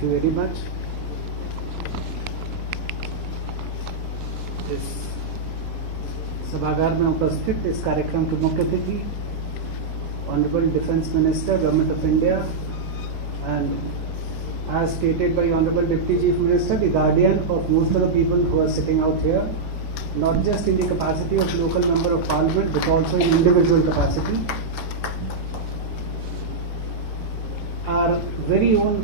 Thank you very much. इस सभागार में उपस्थित इस कार्यक्रम के मुख्य अतिथि honourable defence minister government of India and as stated by Honorable Deputy Chief Minister, the guardian of most of the people who are sitting out here, not just in the capacity of local member of parliament but also in individual capacity. Our very own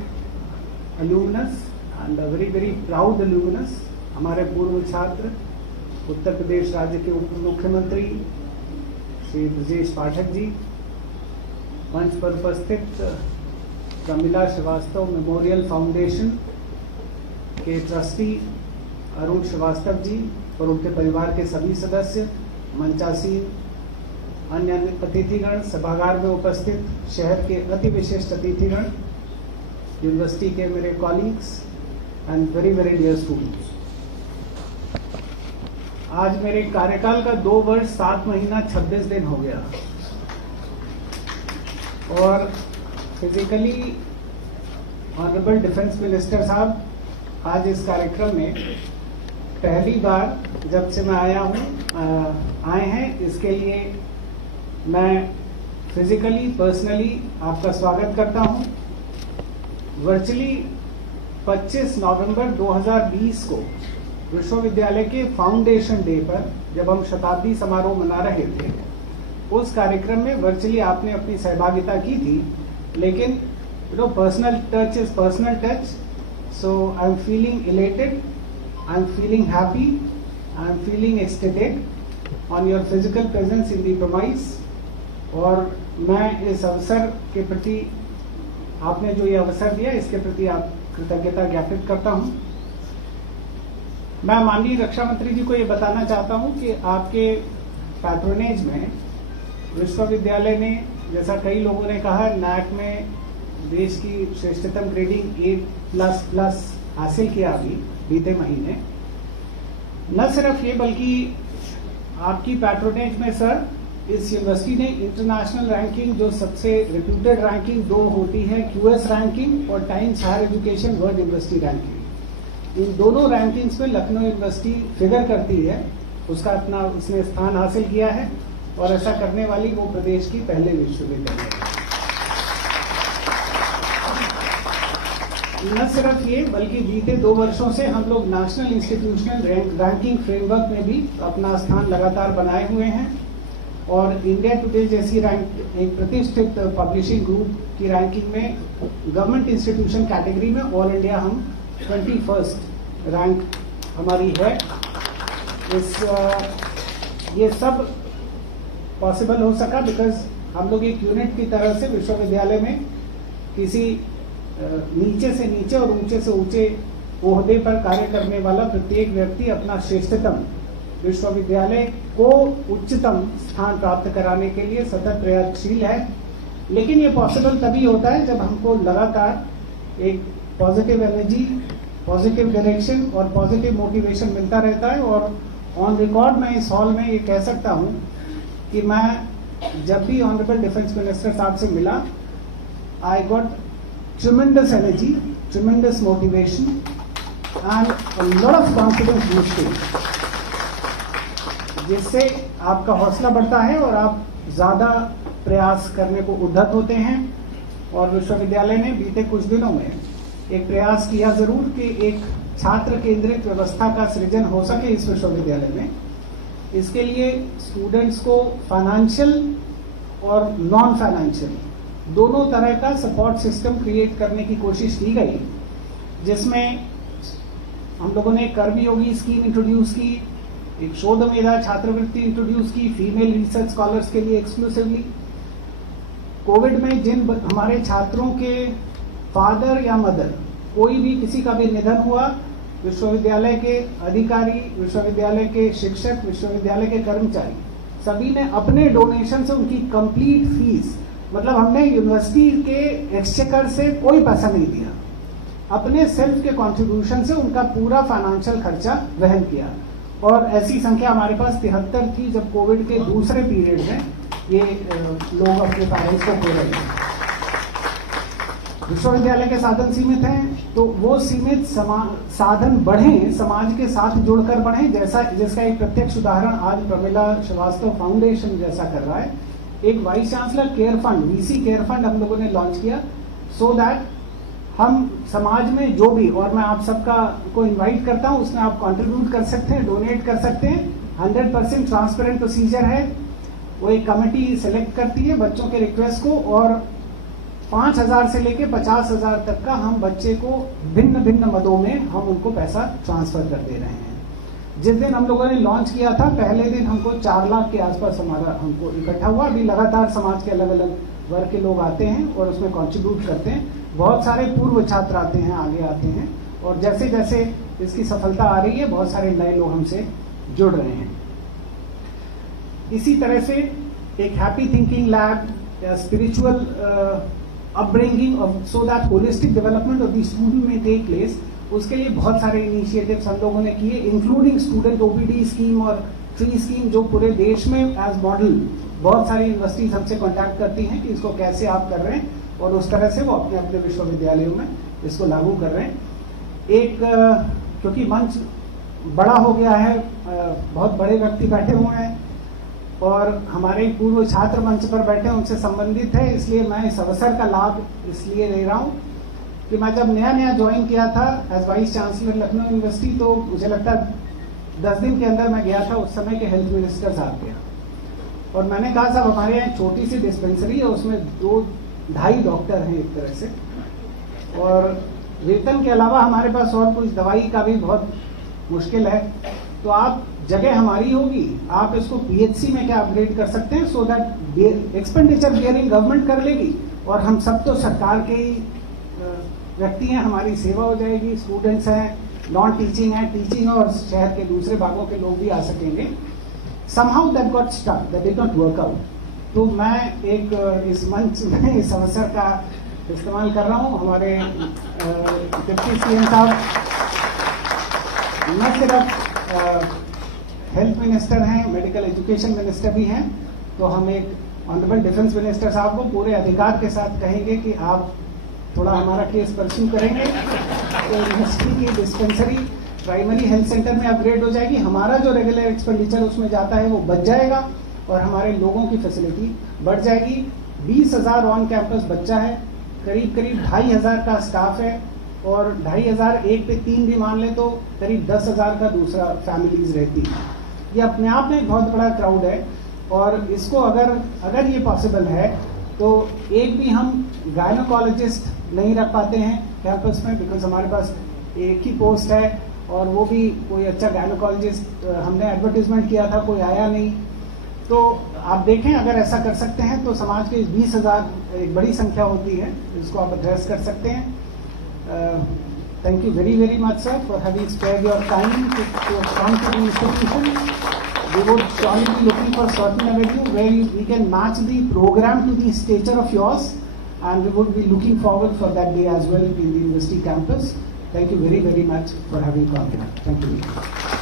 alumnus and a very proud alumnus, हमारे पूर्व छात्र उत्तर प्रदेश राज्य के उप मुख्यमंत्री श्री ब्रजेश पाठक जी, मंच पर उपस्थित प्रमिला श्रीवास्तव मेमोरियल फाउंडेशन के ट्रस्टी अरुण श्रीवास्तव जी और उनके परिवार के सभी सदस्य, मंचासीन अन्य अतिथिगण, सभागार में उपस्थित शहर के अति विशिष्ट अतिथिगण, यूनिवर्सिटी के मेरे colleagues and very dear students. आज मेरे कार्यकाल का 2 वर्ष 7 महीना 26 दिन हो गया और फिजिकली ऑनरेबल डिफेंस मिनिस्टर साहब आज इस कार्यक्रम में पहली बार जब से मैं आए हैं, इसके लिए मैं फिजिकली पर्सनली आपका स्वागत करता हूं। वर्चुअली 25 नवंबर 2020 को विश्वविद्यालय के फाउंडेशन डे पर जब हम शताब्दी समारोह मना रहे थे, उस कार्यक्रम में वर्चुअली आपने अपनी सहभागिता की थी, लेकिन personal touch is personal touch, so I'm feeling elated, I'm feeling happy, I'm feeling ecstatic on your physical presence in the premise। और मैं इस अवसर के प्रति, आपने जो ये अवसर दिया, इसके प्रति आप कृतज्ञता ज्ञापित करता हूं। मैं माननीय रक्षा मंत्री जी को ये बताना चाहता हूं कि आपके पैट्रोनेज में विश्वविद्यालय ने, जैसा कई लोगों ने कहा, नैक में देश की श्रेष्ठतम ग्रेडिंग A++ हासिल किया अभी बीते महीने। न सिर्फ ये बल्कि आपकी पैट्रोनेज में सर इस यूनिवर्सिटी ने इंटरनेशनल रैंकिंग, जो सबसे रेप्यूटेड रैंकिंग 2 होती है, QS रैंकिंग और Times Higher Education World University ranking, इन दोनों रैंकिंग्स में लखनऊ यूनिवर्सिटी फिगर करती है। उसने स्थान हासिल किया है और ऐसा करने वाली वो प्रदेश की पहले विश्वविद्यालय है। न सिर्फ ये बल्कि बीते 2 वर्षों से हम लोग नेशनल इंस्टीट्यूशनल रैंकिंग फ्रेमवर्क में भी अपना स्थान लगातार बनाए हुए हैं और इंडिया टुडे जैसी एक प्रतिष्ठित पब्लिशिंग ग्रुप की रैंकिंग में गवर्नमेंट इंस्टीट्यूशन कैटेगरी में ऑल इंडिया हम 21st रैंक हमारी है। ये सब पॉसिबल हो सका बिकॉज हम लोग एक यूनिट की तरह से विश्वविद्यालय में किसी नीचे से नीचे और ऊंचे से ऊंचे ओहदे पर कार्य करने वाला प्रत्येक व्यक्ति अपना श्रेष्ठतम, विश्वविद्यालय को उच्चतम स्थान प्राप्त कराने के लिए सतत प्रयासशील है। लेकिन ये पॉसिबल तभी होता है जब हमको लगातार एक पॉजिटिव एनर्जी, पॉजिटिव डायरेक्शन और पॉजिटिव मोटिवेशन मिलता रहता है। और ऑन रिकॉर्ड मैं इस हॉल में ये कह सकता हूँ कि मैं जब भी ऑनरेबल डिफेंस मिनिस्टर साहब से मिला, I got tremendous energy, tremendous motivation and a lot of confidence boosting, जिससे आपका हौसला बढ़ता है और आप ज्यादा प्रयास करने को उद्यत होते हैं। और विश्वविद्यालय ने बीते कुछ दिनों में एक प्रयास किया जरूर कि एक छात्र केंद्रित व्यवस्था का सृजन हो सके इस विश्वविद्यालय में। इसके लिए स्टूडेंट्स को फाइनेंशियल और नॉन फाइनेंशियल दोनों तरह का सपोर्ट सिस्टम क्रिएट करने की कोशिश की गई, जिसमें हम लोगों ने कर्मयोगी स्कीम इंट्रोड्यूस की, एक शोध मेधा छात्रवृत्ति इंट्रोड्यूस की फीमेल रिसर्च स्कॉलर्स के लिए एक्सक्लूसिवली। कोविड में जिन हमारे छात्रों के फादर या मदर, कोई भी किसी का भी निधन हुआ, विश्वविद्यालय के अधिकारी, विश्वविद्यालय के शिक्षक, विश्वविद्यालय के कर्मचारी सभी ने अपने डोनेशन से उनकी कंप्लीट फीस, मतलब हमने यूनिवर्सिटी के एक्सचेकर से कोई पैसा नहीं दिया, अपने सेल्फ के कंट्रीब्यूशन से उनका पूरा फाइनेंशियल खर्चा वहन किया। और ऐसी संख्या हमारे पास 73 थी जब कोविड के दूसरे पीरियड में ये लोग अपने पेरेंट्स को खो रहे थे। विश्वविद्यालय के साधन सीमित हैं, तो वो सीमित साधन बढ़ें, समाज के साथ जुड़कर बढ़ें, जैसा जिसका एक प्रत्यक्ष उदाहरण आज प्रमिला श्रीवास्तव फाउंडेशन जैसा कर रहा है। एक vice chancellor care fund, VC care fund हम लोगों ने लॉन्च किया, सो दैट हम समाज में जो भी, और मैं आप सबका को इनवाइट करता हूं, उसमें आप कंट्रीब्यूट कर सकते हैं, डोनेट कर सकते हैं। 100% ट्रांसपेरेंट प्रोसीजर है। वो एक कमेटी सेलेक्ट करती है बच्चों के रिक्वेस्ट को, और 5,000 से लेके 50,000 तक का हम बच्चे को भिन्न भिन्न मदों में हम उनको पैसा ट्रांसफर कर दे रहे हैं। जिस दिन हम लोगों ने लॉन्च किया था, पहले दिन हमको 4 लाख के आसपास हमारा हमको इकट्ठा हुआ। अभी लगातार समाज के अलग अलग वर्ग के लोग आते हैं और उसमें कंट्रीब्यूट करते हैं। बहुत सारे पूर्व छात्र आते हैं, आगे आते हैं, और जैसे जैसे इसकी सफलता आ रही है, बहुत सारे नए लोग हमसे जुड़ रहे हैं। इसी तरह से एक हैप्पी थिंकिंग लैब या spiritual upbringing of so that holistic development of the student में टेक प्लेस, उसके लिए बहुत सारे इनिशिएटिव्स हम लोगों ने किए, इंक्लूडिंग स्टूडेंट ओपीडी स्कीम और फ्री स्कीम, जो पूरे देश में एज मॉडल बहुत सारी यूनिवर्सिटीज हमसे कॉन्टैक्ट करती हैं कि इसको कैसे आप कर रहे हैं, और उस तरह से वो अपने अपने विश्वविद्यालयों में इसको लागू कर रहे हैं। एक क्योंकि मंच बड़ा हो गया है, बहुत बड़े व्यक्ति बैठे हुए हैं और हमारे पूर्व छात्र मंच पर बैठे उनसे संबंधित है, इसलिए मैं इस अवसर का लाभ इसलिए ले रहा हूं कि मैं जब नया नया ज्वाइन किया था as vice chancellor Lucknow university, तो मुझे लगता है 10 दिन के अंदर मैं गया था। उस समय के हेल्थ मिनिस्टर साहब गया और मैंने कहा साहब हमारे यहाँ छोटी सी डिस्पेंसरी है, उसमें 2-2.5 डॉक्टर हैं एक तरह से, और वेतन के अलावा हमारे पास और कुछ दवाई का भी बहुत मुश्किल है, तो आप जगह हमारी होगी, आप इसको पीएचसी में क्या अपग्रेड कर सकते हैं, so that expenditure bearing government कर लेगी और हम सब तो सरकार के ही व्यक्ति हैं, हमारी सेवा हो जाएगी। स्टूडेंट्स हैं, नॉन टीचिंग है, टीचिंग और शहर के दूसरे भागों के लोग भी आ सकेंगे। Somehow that got stuck, that did not work out. तो मैं एक इस मंच में इस अवसर का इस्तेमाल कर रहा हूँ। हमारे डिप्टी सीएम साहब न सिर्फ हेल्थ मिनिस्टर हैं, मेडिकल एजुकेशन मिनिस्टर भी हैं, तो हम एक ऑनरेबल डिफेंस मिनिस्टर साहब को पूरे अधिकार के साथ कहेंगे कि आप थोड़ा हमारा केस परस्यू करेंगे तो यूनिवर्सिटी की डिस्पेंसरी प्राइमरी हेल्थ सेंटर में अपग्रेड हो जाएगी, हमारा जो रेगुलर एक्सपेंडिचर उसमें जाता है वो बच जाएगा और हमारे लोगों की फैसिलिटी बढ़ जाएगी। 20,000 ऑन कैंपस बच्चा है, करीब 2,500 का स्टाफ है, और 2,500 एक पे 3 भी मान ले तो करीब 10,000 का दूसरा फैमिलीज रहती है। ये अपने आप में एक बहुत बड़ा क्राउड है, और इसको अगर ये पॉसिबल है तो एक भी हम गायनोकोलॉजिस्ट नहीं रख पाते हैं कैंपस में, बिकॉज हमारे पास एक ही पोस्ट है और वो भी कोई अच्छा गायनोकोलॉजिस्ट, हमने एडवर्टीजमेंट किया था, कोई आया नहीं। तो आप देखें अगर ऐसा कर सकते हैं तो समाज के 20,000 एक बड़ी संख्या होती है, इसको आप एड्रेस कर सकते हैं। Thank you very, very much, sir, for having spared your time to come to the institution. We would surely be looking for certain avenue where we can match the program to the stature of yours, and we would be looking forward for that day as well in the university campus. Thank you very, very much for having come here. Thank you.